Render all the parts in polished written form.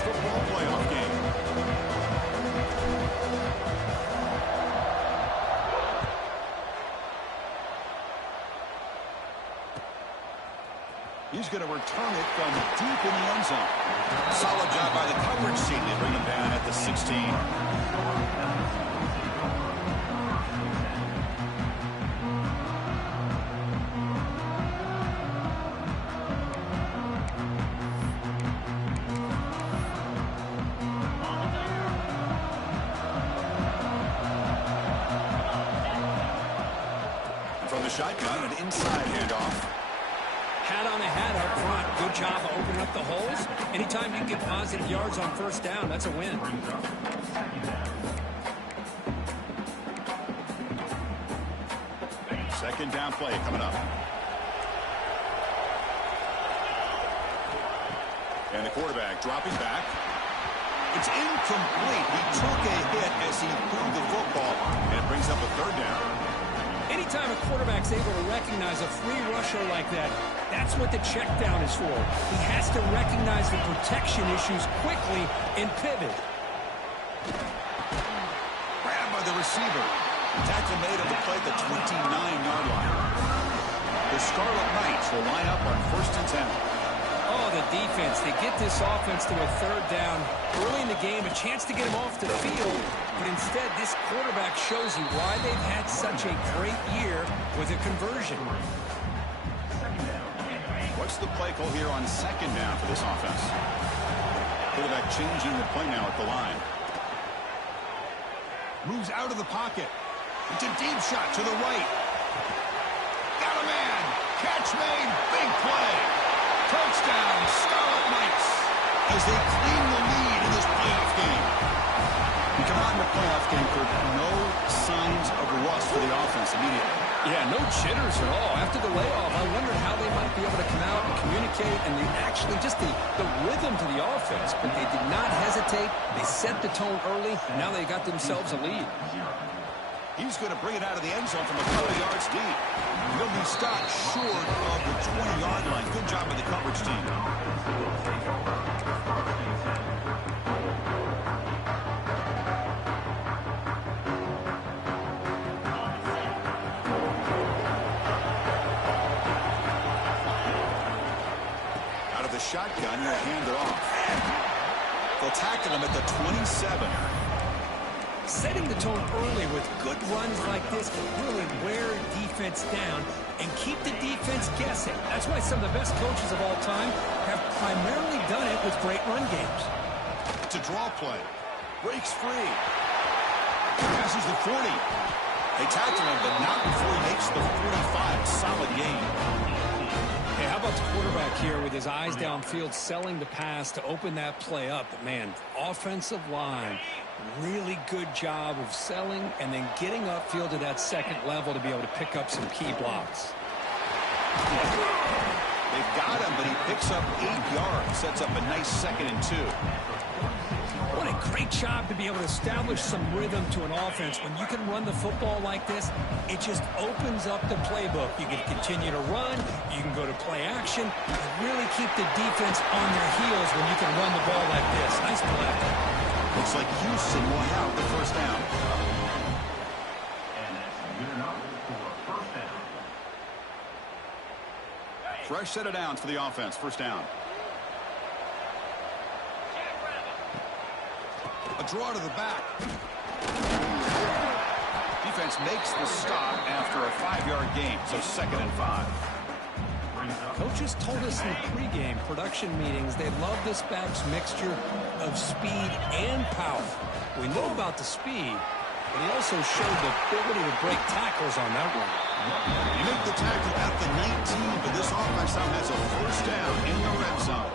Football playoff game. He's going to return it from deep in the end zone. Solid job by the coverage team. They bring him down at the 16. From the shotgun, an inside handoff. Hat on a hat up front. Good job of opening up the holes. Anytime you get positive yards on first down, that's a win. Second down play coming up. And the quarterback dropping back. It's incomplete. He took a hit as he threw the football, and it brings up a third down. Anytime a quarterback's able to recognize a free rusher like that, that's what the check down is for. He has to recognize the protection issues quickly and pivot. Grabbed by the receiver. Tackle made at the play at the 29-yard line. The Scarlet Knights will line up on 1st and 10. Oh, the defense. They get this offense to a third down early in the game, a chance to get him off the field. But instead, this quarterback shows you why they've had such a great year with a conversion. What's the play call here on second down for this offense? Quarterback changing the play now at the line. Moves out of the pocket. It's a deep shot to the right. Got a man. Catch made. Big play. Touchdown, Scarlet Knights, as they claim the lead in this playoff game. We come out in the playoff game for no signs of rust for the offense immediately. Yeah, no jitters at all. After the layoff, I wondered how they might be able to come out and communicate and actually just the rhythm to the offense. But they did not hesitate. They set the tone early, and now they got themselves a lead. He's going to bring it out of the end zone from a couple of yards deep. He'll be stopped short of the 20-yard line. Good job by the coverage team. Out of the shotgun, he'll hand it off. They'll tackle him at the 27. Setting the tone early with good runs like this can really wear defense down and keep the defense guessing. That's why some of the best coaches of all time have primarily done it with great run games. It's a draw play. Breaks free. Passes the 40. They tackle him, but not before he makes the 45. Solid game. Hey, how about the quarterback here with his eyes downfield, selling the pass to open that play up? But man, offensive line, really good job of selling and then getting upfield to that second level to be able to pick up some key blocks. They've got him, but he picks up 8 yards, sets up a nice 2nd and 2. What a great job to be able to establish some rhythm to an offense. When you can run the football like this, it just opens up the playbook. You can continue to run, you can go to play action, and really keep the defense on their heels when you can run the ball like this. Nice play. Looks like Houston will have the first down. Fresh set of downs for the offense. First down. A draw to the back. Defense makes the stop after a 5-yard gain, so 2nd and 5. Coaches told us in the pregame production meetings they love this back's mixture of speed and power. We know about the speed, but he also showed the ability to break tackles on that one. You make the tackle at the 19, but this offense now has a first down in the red zone.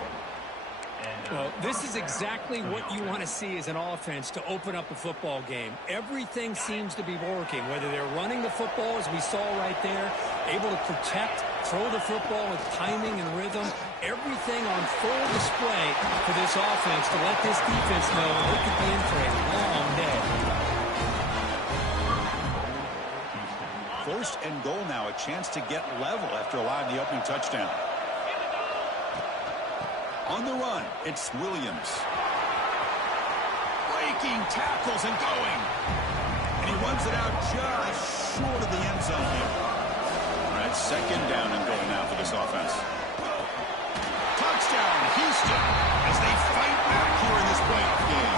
Well, this is exactly what you want to see as an offense to open up a football game. Everything seems to be working, whether they're running the football, as we saw right there, able to protect, throw the football with timing and rhythm. Everything on full display for this offense to let this defense know they could be in for a long day. 1st and goal now, a chance to get level after allowing the opening touchdown. On the run, it's Williams. breaking tackles and going. And he runs it out just short of the end zone here. All right, second down and goal now for this offense. Touchdown, Houston, as they fight back here in this playoff game.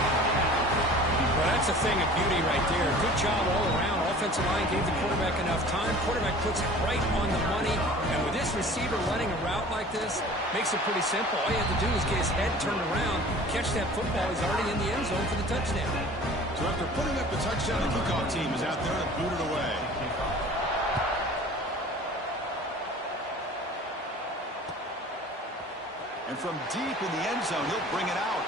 Well, that's a thing of beauty right there. Good job all around. Offensive line gave the quarterback enough time. Quarterback puts it right on the money. And with this receiver running a route like this, makes it pretty simple. All you have to do is get his head turned around, catch that football. He's already in the end zone for the touchdown. So after putting up the touchdown, the kickoff team is out there to boot it away. And from deep in the end zone, he'll bring it out.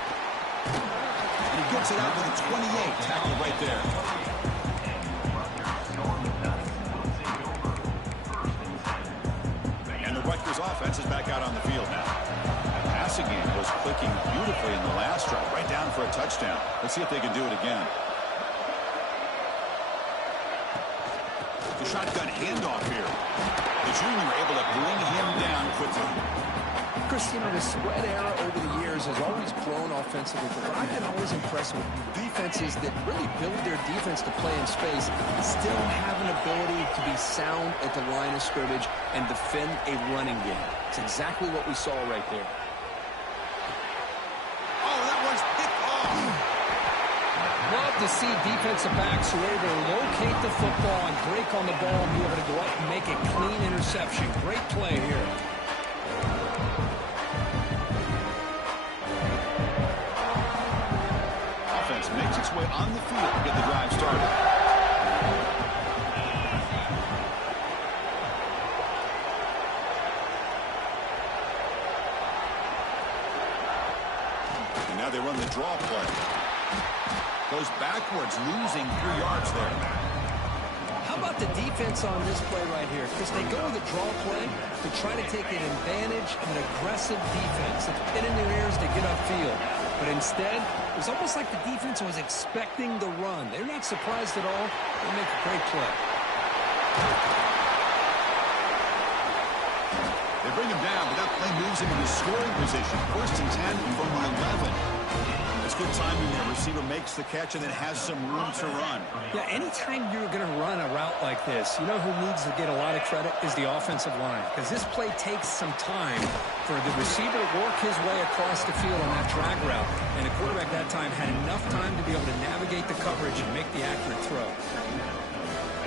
And he gets it out to the 28. Tackle right there. And the Rutgers offense is back out on the field now. The passing game was clicking beautifully in the last drive. Right down for a touchdown. Let's see if they can do it again. The shotgun handoff here. The junior able to bring him down quickly. Chris, you know, the spread era over the years has always grown offensively, but what I've been always impressed with defenses that really build their defense to play in space still have an ability to be sound at the line of scrimmage and defend a running game. It's exactly what we saw right there. Oh, that one's picked off. Love to see defensive backs who are able to locate the football and break on the ball and be able to go up and make a clean interception. Great play here. Makes its way on the field to get the drive started. And now they run the draw play. Goes backwards, losing 3 yards there. How about the defense on this play right here? Because they go with a draw play to try to take an advantage of an aggressive defense. It's been in their ears to get upfield. But instead, it was almost like the defense was expecting the run. They're not surprised at all. They make a great play. They bring him down, but that play moves him into scoring position. 1st and 10 from the 11. It's good timing there. Receiver makes the catch and then has some room to run. Yeah, anytime you're going to run a route like this, you know who needs to get a lot of credit is the offensive line. Because this play takes some time for the receiver to work his way across the field on that drag route. And the quarterback that time had enough time to be able to navigate the coverage and make the accurate throw.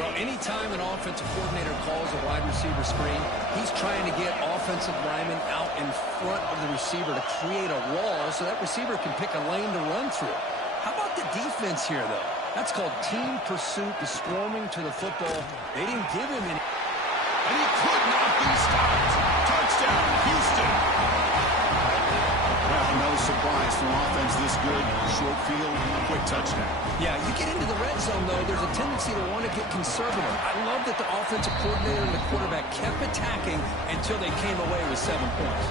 Well, anytime an offensive coordinator calls a wide receiver screen, he's trying to get offensive linemen out in front of the receiver to create a wall so that receiver can pick a lane to run through. How about the defense here, though? That's called team pursuit, the swarming to the football. They didn't give him any. And he could not be stopped. Touchdown, Houston. Well, no surprise from offense this good. Short field, quick touchdown. Yeah, you get into the red zone, though, there's a tendency to want to get conservative. I love that the offensive coordinator and the quarterback kept attacking until they came away with 7 points.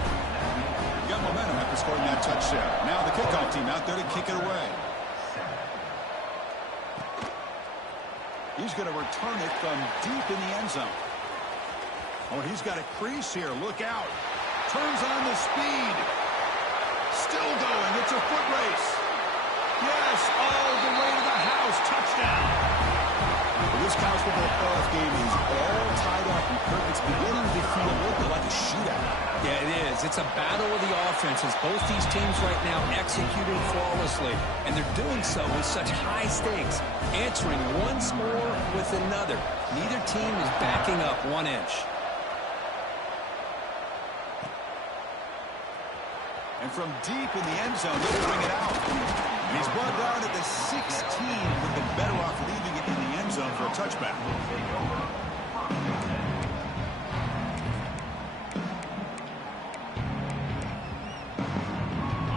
You got momentum after scoring that touchdown. Now the kickoff team out there to kick it away. He's going to return it from deep in the end zone. Oh, he's got a crease here. Look out. Turns on the speed. Still going. It's a foot race. Yes, all the way to the house. Touchdown. Well, this college football playoff game is all tied up. It's beginning to feel a little bit like a shootout. Yeah, it is. It's a battle of the offenses. Both these teams right now executing flawlessly, and they're doing so with such high stakes, answering one score with another. Neither team is backing up 1 inch. And from deep in the end zone, they'll bring it out. And he's brought down at the 16, with the better off leaving it in the end zone for a touchback.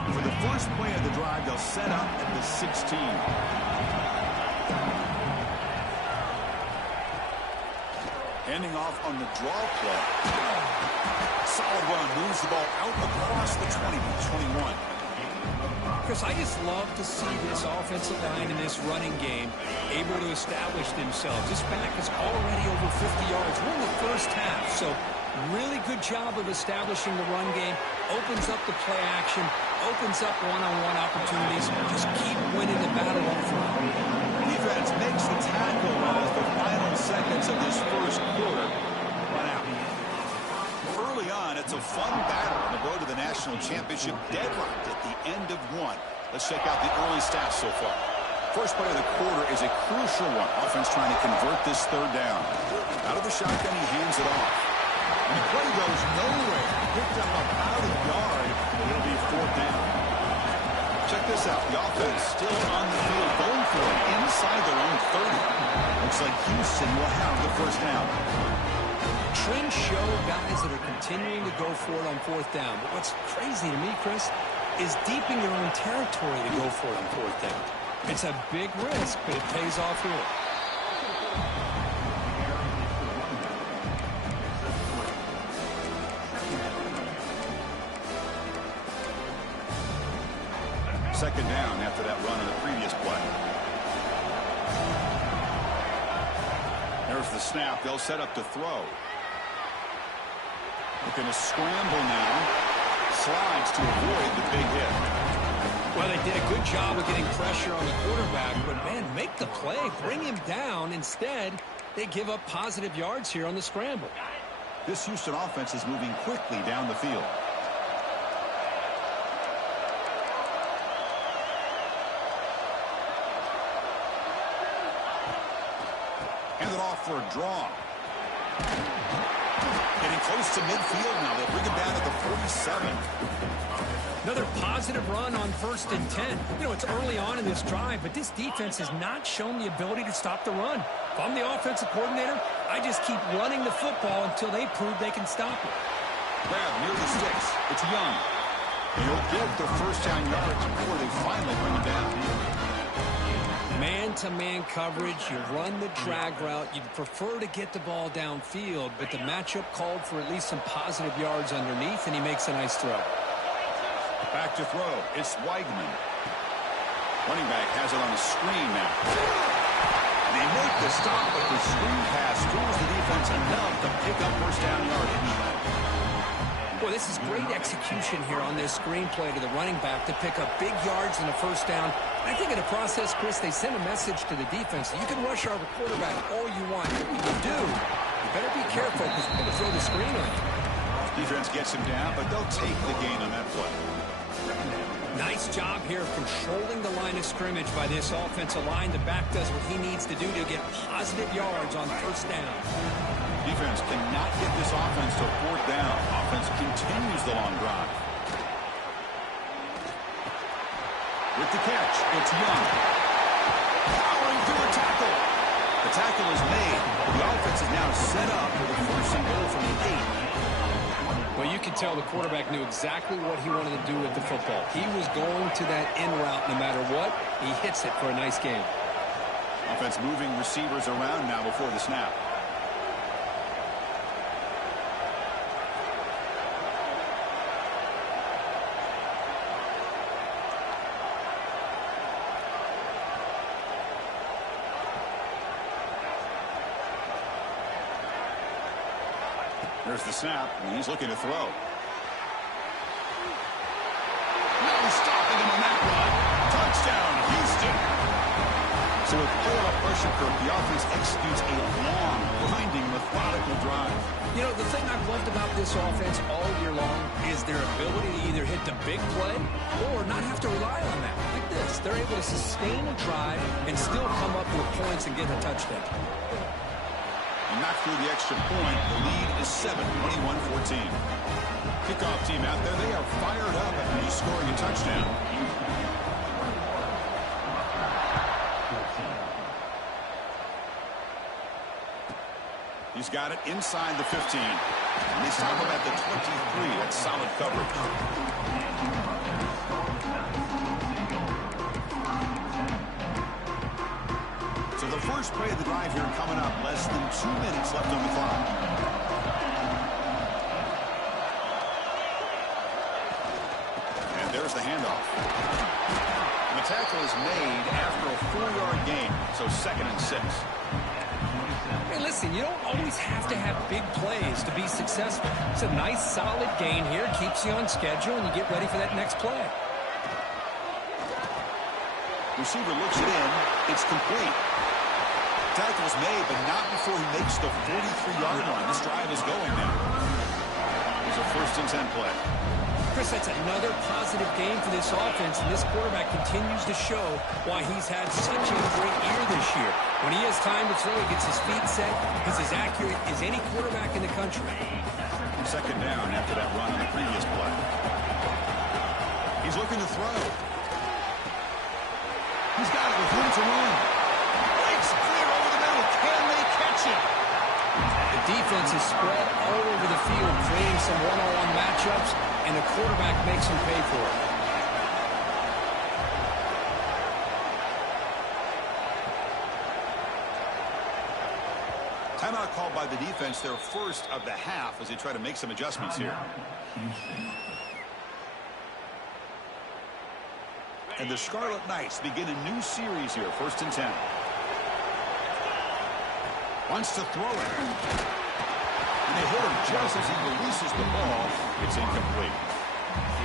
For the first play of the drive, they'll set up at the 16. Handing off on the draw play. Solid run, moves the ball out across the 20 to 21. Chris, I just love to see this offensive line in this running game able to establish themselves. This back is already over 50 yards. We're in the first half, so Really good job of establishing the run game. Opens up the play action. Opens up one-on-one opportunities. Just keep winning the battle up front. Defense makes the tackle as the final seconds of this first quarter run out. Early on, it's a fun battle on the road to the national championship, deadlocked at the end of one. Let's check out the early stats so far. First play of the quarter is a crucial one. Offense trying to convert this third down. Out of the shotgun, he hands it off. And the play goes nowhere. Picked up about a yard, and it'll be fourth down. Check this out. The offense still on the field, going for it inside their own 30. Looks like Houston will have the first down. Trends show guys that are continuing to go for it on fourth down. But what's crazy to me, Chris, is deep in your own territory to go for it on fourth down. It's a big risk, but it pays off here. Second down after that run in the previous play. There's the snap. They'll set up to throw. Looking to scramble now. Slides to avoid the big hit. Well, they did a good job of getting pressure on the quarterback, but, man, make the play. Bring him down. Instead, they give up positive yards here on the scramble. This Houston offense is moving quickly down the field. Hand it off for a draw. Getting close to midfield now. They'll bring him down to the 47. Another positive run on 1st and 10. You know, it's early on in this drive, but this defense has not shown the ability to stop the run. If I'm the offensive coordinator, I just keep running the football until they prove they can stop it. Grab near the sticks. It's Young. He'll get the first down yards before they finally bring him down. Man-to-man coverage, you run the drag route. You'd prefer to get the ball downfield, but the matchup called for at least some positive yards underneath, and he makes a nice throw. Back to throw. It's Weigman. Running back has it on a screen now. They make the stop, but the screen pass fools the defense enough to pick up first down yardage. Boy, this is great execution here on this screen play to the running back to pick up big yards in the first down. I think in the process, Chris, they send a message to the defense. You can rush our quarterback all you want. If you do, you better be careful because we're going to throw the screen on you. Defense gets him down, but they'll take the gain on that play. Nice job here of controlling the line of scrimmage by this offensive line. The back does what he needs to do to get positive yards on first down. Defense cannot get this offense to fourth down. Offense continues the long drive. With the catch, it's Young. Powering through a tackle. The tackle is made. The offense is now set up for the first and goal from the 8. Well, you can tell the quarterback knew exactly what he wanted to do with the football. He was going to that in route no matter what. He hits it for a nice game. Offense moving receivers around now before the snap. There's the snap, and he's looking to throw. No stopping him on that run. Touchdown, Houston. So with playoff pressure curve, the offense executes a long, grinding, methodical drive. You know, the thing I've loved about this offense all year long is their ability to either hit the big play or not have to rely on that. Like this, they're able to sustain a drive and still come up with points and get a touchdown. Not through the extra point. The lead is 7, 21-14. Kickoff team out there. They are fired up after just scoring a touchdown. He's got it inside the 15. And they stop him at the 23. That's solid coverage. So the first play of the drive here coming up. Less than 2 minutes left on the clock. And there's the handoff. And the tackle is made after a 4-yard gain. So 2nd and 6. Hey, listen, you don't always have to have big plays to be successful. It's a nice, solid gain here. Keeps you on schedule, and you get ready for that next play. Receiver looks it in. It's complete. Tackle's made, but not before he makes the 43-yard line. This drive is going now. Here's a 1st and 10 play. Chris, that's another positive game for this offense, and this quarterback continues to show why he's had such a great year this year. When he has time to throw, he gets his feet set. He's as accurate as any quarterback in the country. 2nd down after that run on the previous play. He's looking to throw. He's got it with room to run. Breaks clear over the middle. Can they catch it? The defense is spread all over the field, creating some one-on-one matchups, and the quarterback makes them pay for it. Timeout called by the defense, their first of the half, as they try to make some adjustments here. And the Scarlet Knights begin a new series here, 1st and 10. Wants to throw it. And they hit him just as he releases the ball. It's incomplete.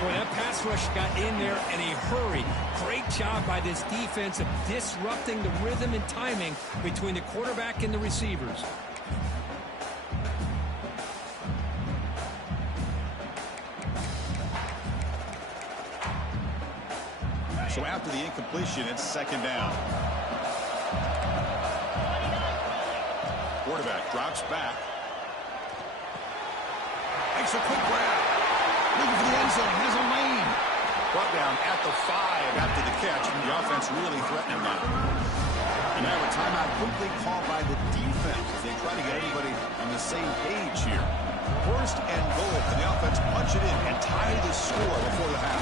Well, that pass rush got in there in a hurry. Great job by this defense of disrupting the rhythm and timing between the quarterback and the receivers. So after the incompletion, it's 2nd down. Quarterback drops back. Makes a quick grab. Looking for the end zone. Has a lane. Brought down at the 5 after the catch. And the offense really threatening that. And now a timeout quickly called by the defense as they try to get everybody on the same page here. 1st and goal. And the offense punch it in and tie the score before the half.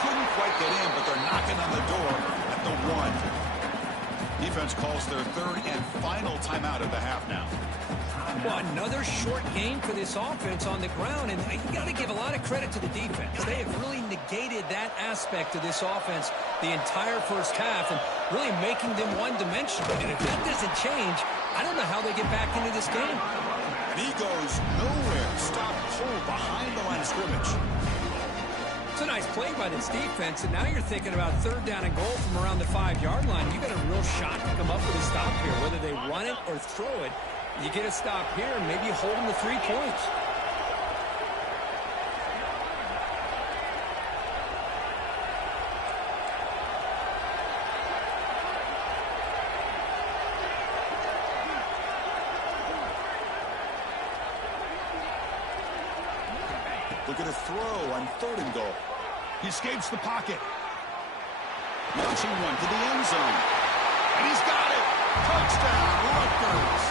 Couldn't quite get in, but they're knocking on the door at the 1. Defense calls their 3rd and final timeout of the half now. Well, another short game for this offense on the ground, and you got to give a lot of credit to the defense. They have really negated that aspect of this offense the entire first half and really making them one-dimensional. And if that doesn't change, I don't know how they get back into this game. And he goes nowhere. Stop pulled behind the line of scrimmage. It's a nice play by this defense, and now you're thinking about 3rd down and goal from around the 5-yard line. You got a real shot to come up with a stop here. Whether they run it or throw it, you get a stop here and maybe you hold them to 3 points. Look at a throw on 3rd and goal. He escapes the pocket. Launching one to the end zone. And he's got it. Touchdown, Rutgers.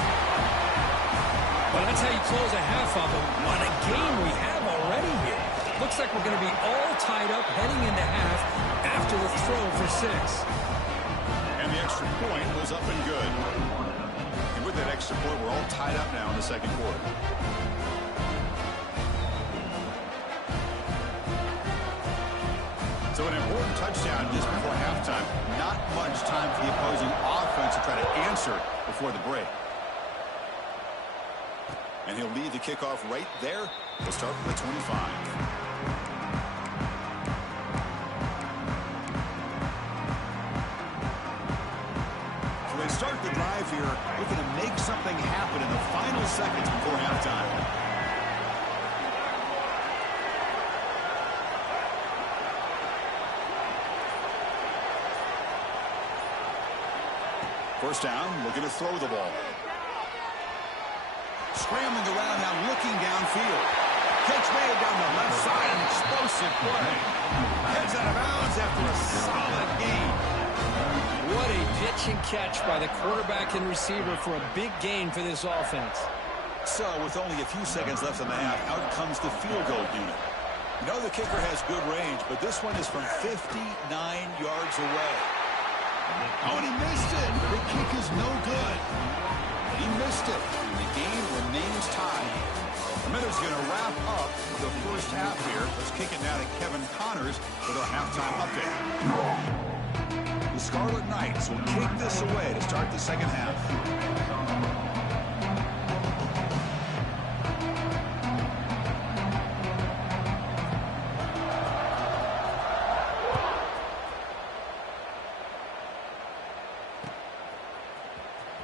Well, that's how you close a half of it. What a game we have already here. Looks like we're going to be all tied up heading into half after the throw for 6. And the extra point was up and good. And with that extra point, we're all tied up now in the 2nd quarter. So an important touchdown just before halftime. Not much time for the opposing offense to try to answer before the break. And he'll lead the kickoff right there. We'll start from the 25. So they start the drive here, looking to make something happen in the final seconds before halftime. First down, looking to throw the ball. Scrambling around now, looking downfield. Catch made down the left side, an explosive play. Heads out of bounds after a solid gain. What a pitch and catch by the quarterback and receiver for a big gain for this offense. So, with only a few seconds left in the half, out comes the field goal unit. You know the kicker has good range, but this one is from 59 yards away. Oh, and he missed it. The kick is no good. He missed it. And the game remains tied. The Minnows going to wrap up the first half here. Let's kick it now to Kevin Connors with our halftime update. The Scarlet Knights will kick this away to start the second half.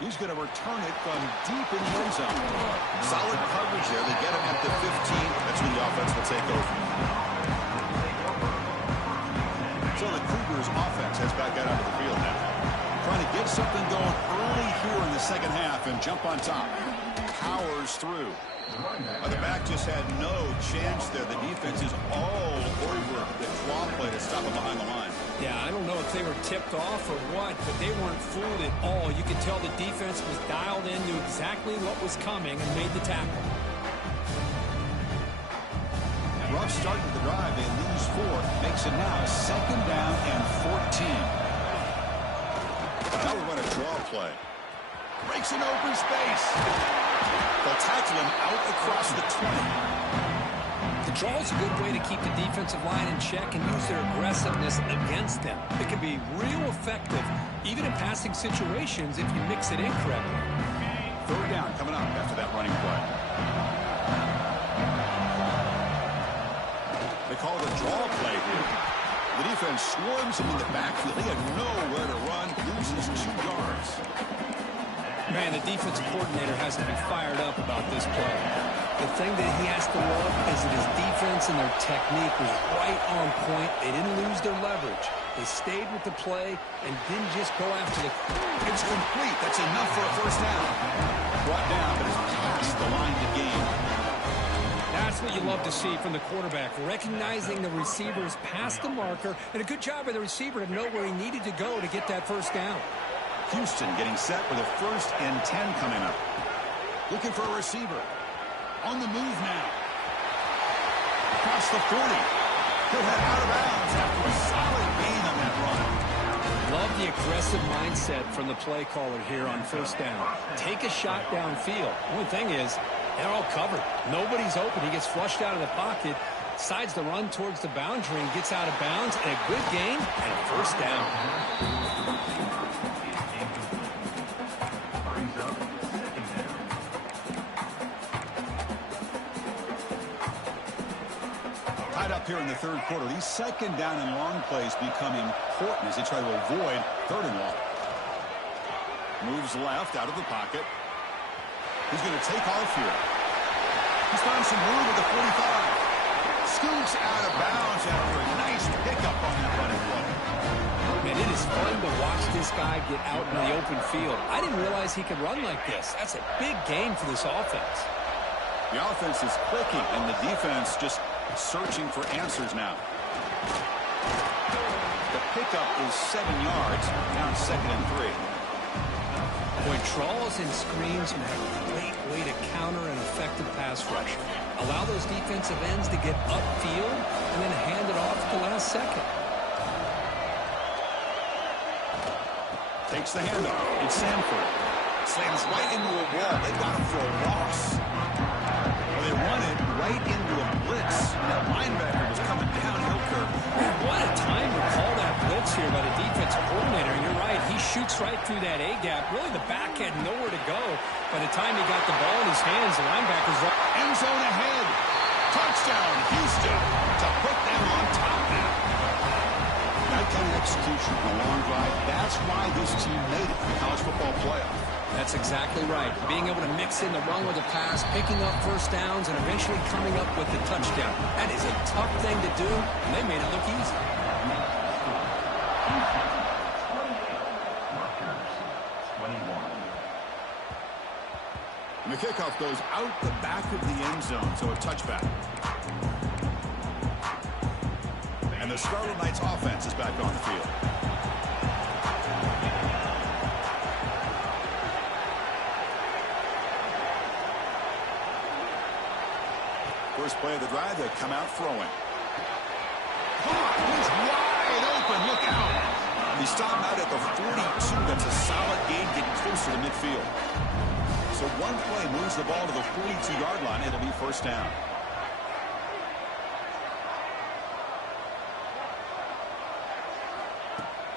He's going to return it from deep in the end zone. Solid coverage there. They get him at the 15. That's when the offense will take over. So the Cougars offense heads back out onto the field now. Trying to get something going early here in the second half and jump on top. Powers through. The back just had no chance there. The defense is all over the claw play to stop him behind the line. Yeah, I don't know if they were tipped off or what, but they weren't fooled at all. You could tell the defense was dialed in, knew exactly what was coming, and made the tackle. Rough start to the drive. They lose 4. Makes it now 2nd down and 14. Now we're going to draw play. Breaks an open space. They'll tackle him out across the 20. The draw is a good way to keep the defensive line in check and use their aggressiveness against them. It can be real effective, even in passing situations, if you mix it in correctly. 3rd down coming up after that running play. They call it a draw play here. The defense swarms him in the backfield. He had nowhere to run, loses 2 yards. Man, the defense coordinator has to be fired up about this play. The thing that he has to love is that his defense and their technique was right on point. They didn't lose their leverage. They stayed with the play and didn't just go after the... It's complete. That's enough for a 1st down. Brought down, but it's past the line to gain. That's what you love to see from the quarterback, recognizing the receiver's past the marker, and a good job by the receiver to know where he needed to go to get that 1st down. Houston getting set with a 1st and 10 coming up. Looking for a receiver. On the move now. Across the 40. He'll head out of bounds after a solid gain on that run. Love the aggressive mindset from the play caller here on 1st down. Take a shot downfield. Only thing is, they're all covered. Nobody's open. He gets flushed out of the pocket, decides to run towards the boundary and gets out of bounds, and a good gain and a 1st down. Tied up here in the 3rd quarter. These 2nd down and long plays become important as they try to avoid 3rd and long. Moves left out of the pocket. He's going to take off here. He's found some room at the 45. Scoots out of bounds after a nice pickup on that running play. Man, it is fun to watch this guy get out in the open field. I didn't realize he could run like this. That's a big gain for this offense. The offense is clicking, and the defense just searching for answers now. The pickup is 7 yards. Now it's 2nd and 3. Boy, draws and screens are a great way to counter an effective pass rush. Allow those defensive ends to get upfield and then hand it off at the last second. Takes the handoff. It's Sanford. Slams right into a wall. They got him for a loss. Well, they run it right into a blitz. That linebacker was coming downhill curve. Man, what a time to call that blitz here by the defensive coordinator. And you're right, he shoots right through that A-gap. Really, the back had nowhere to go. By the time he got the ball in his hands, the linebacker's up. End zone ahead. Touchdown, Houston, to put them on top now. That kind of execution on a long drive, that's why this team made it in the college football playoff. That's exactly right. Being able to mix in the run with the pass, picking up 1st downs, and eventually coming up with the touchdown. That is a tough thing to do, and they made it look easy. And the kickoff goes out the back of the end zone, so a touchback. And the Scarlet Knights offense is back on the field. First play of the drive, they come out throwing. He's wide open. Look out. He stopped out at the 42. That's a solid gain, getting closer to midfield. So one play moves the ball to the 42-yard line. It'll be 1st down.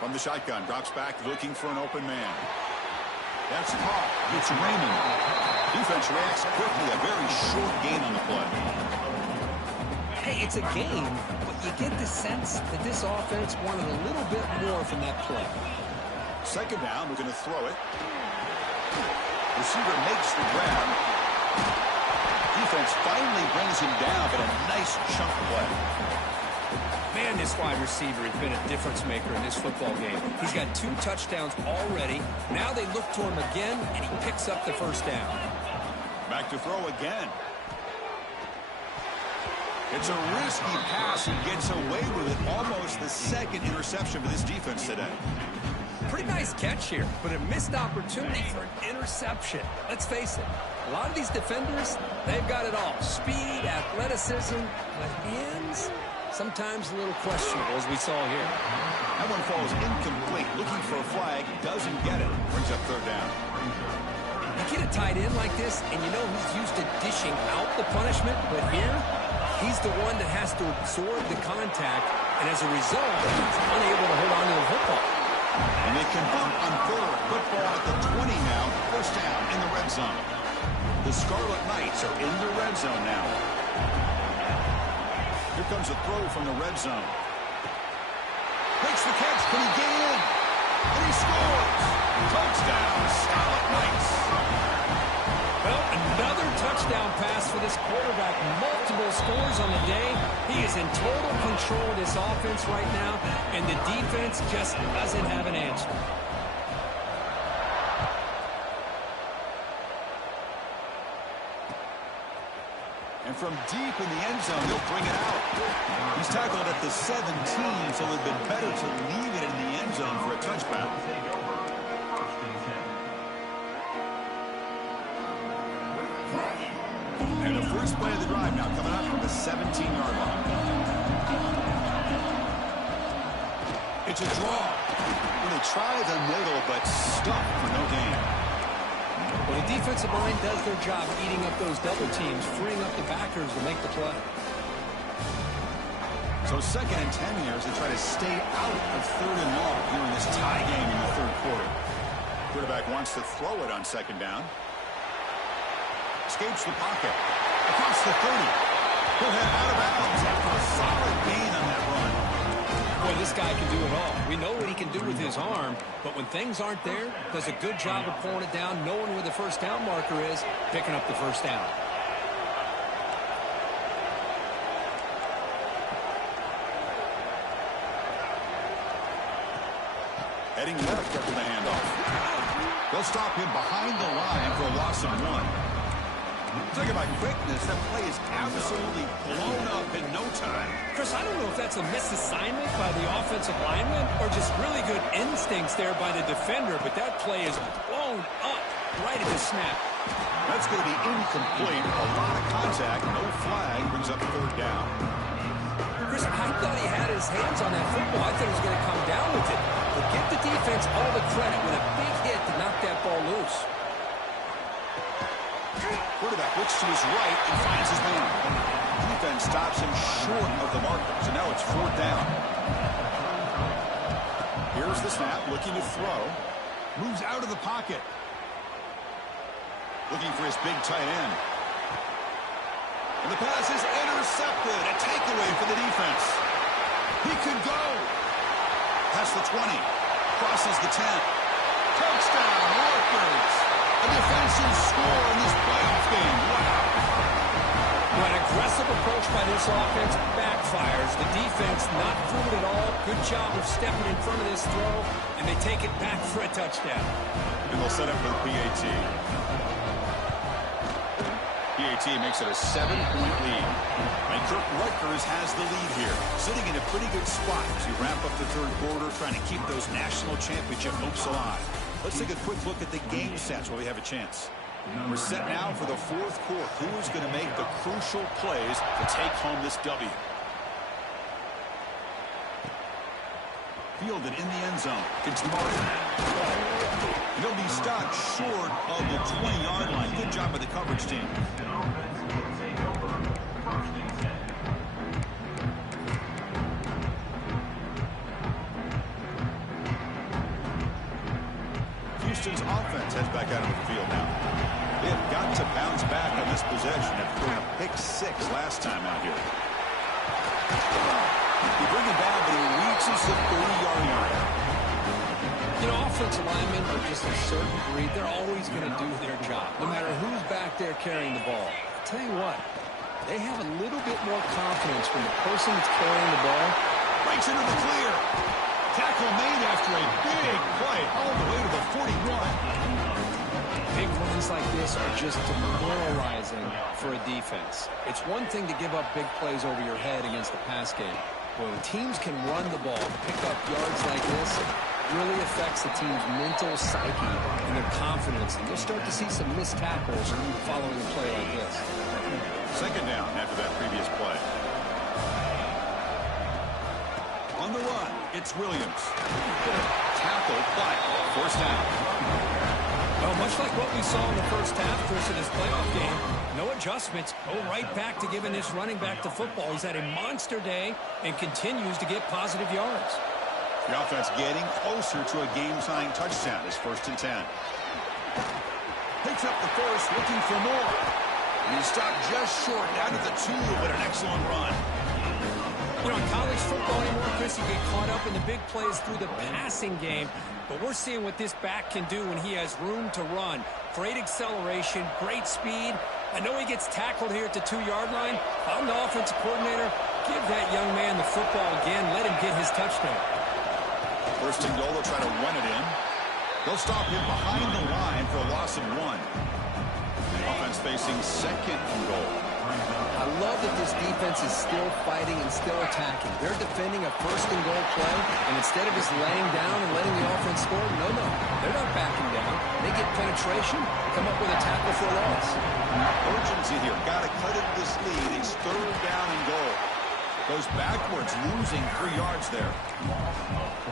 From the shotgun, drops back looking for an open man. That's caught. It's Raymond. Defense reacts quickly. A very short gain on the play. Hey, it's a game, but you get the sense that this offense wanted a little bit more from that play. Second down, we're going to throw it. Receiver makes the grab. Defense finally brings him down, but a nice chunk play. Man, this wide receiver has been a difference maker in this football game. He's got 2 touchdowns already. Now they look to him again, and he picks up the first down. Back to throw again. It's a risky pass. He gets away with it. Almost the second interception for this defense today. Pretty nice catch here, but a missed opportunity for an interception. Let's face it, a lot of these defenders, they've got it all. Speed, athleticism, but hands, sometimes a little questionable, as we saw here. That one falls incomplete. Looking for a flag, doesn't get it. Brings up third down. You get a tight end like this, and you know he's used to dishing out the punishment, but here, he's the one that has to absorb the contact, and as a result, he's unable to hold on to the football. And they convert on third. Football at the 20 now. First down in the red zone. The Scarlet Knights are in the red zone now. Here comes a throw from the red zone. Makes the catch. Can he get in? And he scores. Touchdown, Scarlet Knights. Well, another touchdown pass for this quarterback. Multiple scores on the day. He is in total control of this offense right now, and the defense just doesn't have an answer. And from deep in the end zone, they'll bring it out. He's tackled at the 17, so it would have been better to leave it in the end zone for a touchback. And the first play of the drive now coming up from the 17-yard line. It's a draw. Really tried to niggle, but stuck for no gain. Well, the defensive line does their job eating up those double teams, freeing up the backers to make the play. So second and 10 here as they try to stay out of third and long here in this tie game in the third quarter. Quarterback wants to throw it on second down. Escapes the pocket. Across the 30. He'll head out of bounds after a solid gain on that run. Boy, this guy can do it all. We know what he can do with his arm, but when things aren't there, does a good job of pulling it down, knowing where the first down marker is, picking up the first down. Heading left after the handoff. They'll stop him behind the line for a loss of 1. Talking about quickness, that play is absolutely blown up in no time. Chris, I don't know if that's a misassignment by the offensive lineman or just really good instincts there by the defender, but that play is blown up right at the snap. That's going to be incomplete. A lot of contact, no flag, brings up third down. Chris, I thought he had his hands on that football. I thought he was going to come down with it. But give the defense all the credit with a big hit to knock that ball loose. Quarterback looks to his right and finds his man. Defense stops him short of the marker, so now it's fourth down. Here's the snap, looking to throw. Moves out of the pocket. Looking for his big tight end. And the pass is intercepted. A takeaway for the defense. He could go. Past the 20. Crosses the 10. Touchdown, Rutgers. A defensive score in this playoff game. Wow. Well, an aggressive approach by this offense backfires. The defense not fooled at all. Good job of stepping in front of this throw, and they take it back for a touchdown. And they'll set up for the PAT. PAT makes it a 7-point lead. And Kirk Rutgers has the lead here, sitting in a pretty good spot as we wrap up the third quarter, trying to keep those national championship hopes alive. Let's take a quick look at the game stats while we have a chance. We're set now for the fourth quarter. Who is going to make the crucial plays to take home this W? Fielded in the end zone. It's Martin. He'll be stopped short of the 20-yard line. Good job by the coverage team. heads back out on the field now. They have got to bounce back on this possession after throwing a pick 6 last time out here. He brings it down, but he reaches the 30-yard line. You know, offensive linemen are just a certain breed. They're always going to do their job, no matter who's back there carrying the ball. I'll tell you what, they have a little bit more confidence when the person that's carrying the ball breaks into the clear. Tackle made after a big play all the way to the 41. Big runs like this are just demoralizing for a defense. It's one thing to give up big plays over your head against the pass game. When teams can run the ball, pick up yards like this, it really affects the team's mental psyche and their confidence. And you'll start to see some missed tackles following a play like this. Second down after that previous play. On the run, it's Williams. Tackle, but first down. Well, much like what we saw in the first half, Chris, in this playoff game, no adjustments. Go right back to giving this running back to football. He's had a monster day and continues to get positive yards. The offense getting closer to a game-tying touchdown. It's 1st and 10. Picks up the first, looking for more. And he stopped just short, down to the 2, but an excellent run. You know, in college football anymore, Chris, you get caught up in the big plays through the passing game. But we're seeing what this back can do when he has room to run. Great acceleration, great speed. I know he gets tackled here at the 2-yard line. If I'm the offensive coordinator, give that young man the football again. Let him get his touchdown. 1st and goal, they'll try to run it in. They'll stop him behind the line for a loss of 1. The offense facing 2nd and goal. I love that this defense is still fighting and still attacking. They're defending a 1st and goal play, and instead of just laying down and letting the offense score, no, they're not backing down. They get penetration, come up with a tackle for a loss. Urgency here. Got to cut into this lead. It's 3rd down and goal. Goes backwards, losing 3 yards there.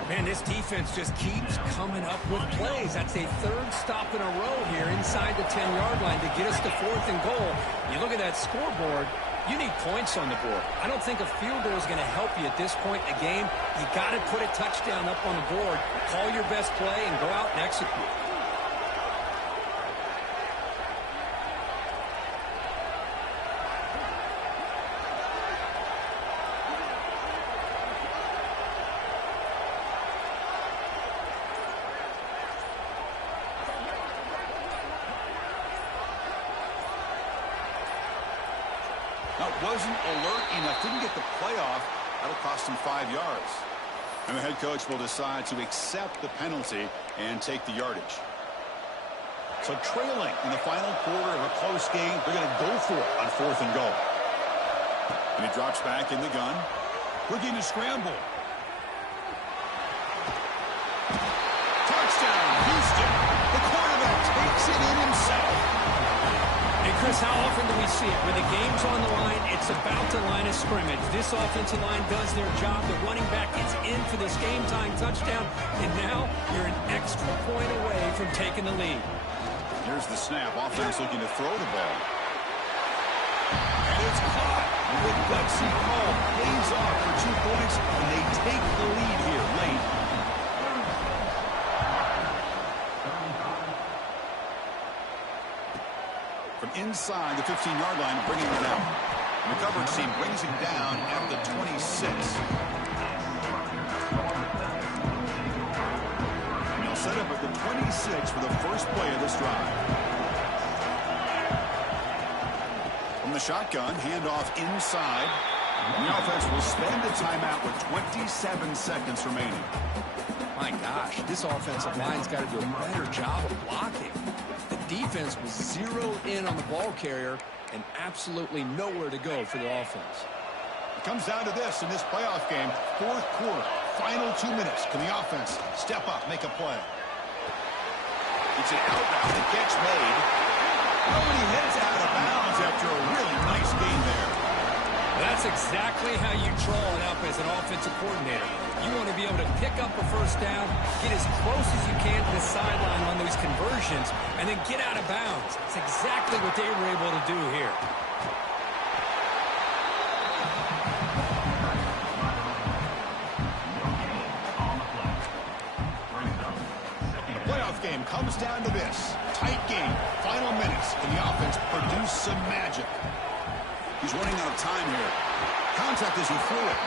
Man, this defense just keeps coming up with plays. That's a 3rd stop in a row here inside the 10-yard line to get us to 4th and goal. You look at that scoreboard, you need points on the board. I don't think a field goal is going to help you at this point in the game. You got to put a touchdown up on the board, call your best play, and go out and execute. Wasn't alert enough, didn't get the playoff. That'll cost him 5 yards. And the head coach will decide to accept the penalty and take the yardage. So trailing in the final quarter of a close game, they're going to go for it on 4th and goal. And he drops back in the gun, looking to scramble. Touchdown, Houston. The quarterback takes it in himself. Hey, Chris, how often do we see it? When the game's on the line, it's about the line of scrimmage. This offensive line does their job. The running back gets in for this game-tying touchdown, and now you're an extra point away from taking the lead. Here's the snap. Offense looking to throw the ball. And it's caught. The gutsy call pays off for 2 points, and they take the lead here late. From inside the 15-yard line, bringing it out. And the coverage team brings him down at the 26. And they'll set up at the 26 for the first play of this drive. From the shotgun, handoff inside. And the offense will spend a timeout with 27 seconds remaining. My gosh, this offensive line's got to do a better job of blocking. The defense was zeroed in on the ball carrier and absolutely nowhere to go for the offense. It comes down to this in this playoff game. 4th quarter, final 2 minutes. Can the offense step up, make a play? It's an outbound, the catch made. Nobody heads out of bounds after a really nice game there. That's exactly how you draw it up as an offensive coordinator. You want to be able to pick up a 1st down, get as close as you can to the sideline on those conversions, and then get out of bounds. It's exactly what they were able to do here. The playoff game comes down to this. Tight game. Final minutes, and the offense produced some magic. He's running out of time here. Contact as he threw it.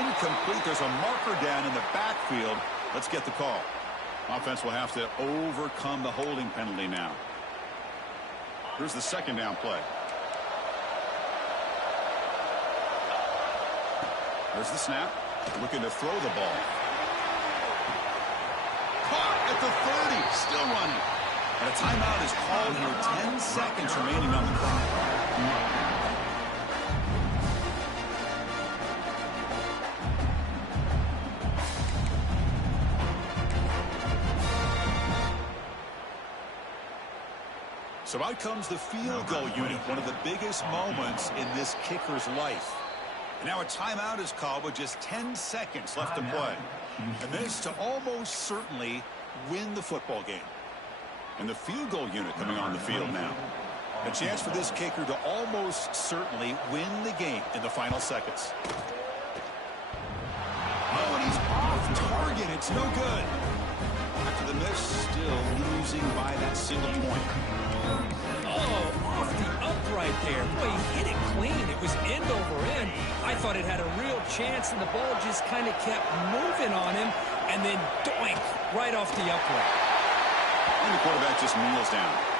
Incomplete. There's a marker down in the backfield. Let's get the call. Offense will have to overcome the holding penalty now. Here's the second down play. There's the snap. Looking to throw the ball. Caught at the 30. Still running. And a timeout is called here. 10 seconds remaining on the clock. So out comes the field goal unit, one of the biggest moments in this kicker's life. And now a timeout is called with just 10 seconds left to play. And this to almost certainly win the football game. And the field goal unit coming on the field now. A chance for this kicker to almost certainly win the game in the final seconds. Oh, and he's off target. It's no good. After the miss, still losing by that single point. Oh, off the upright there. Boy, he hit it clean. It was end over end. I thought it had a real chance, and the ball just kind of kept moving on him, and then doink, right off the upright. And the quarterback just kneels down.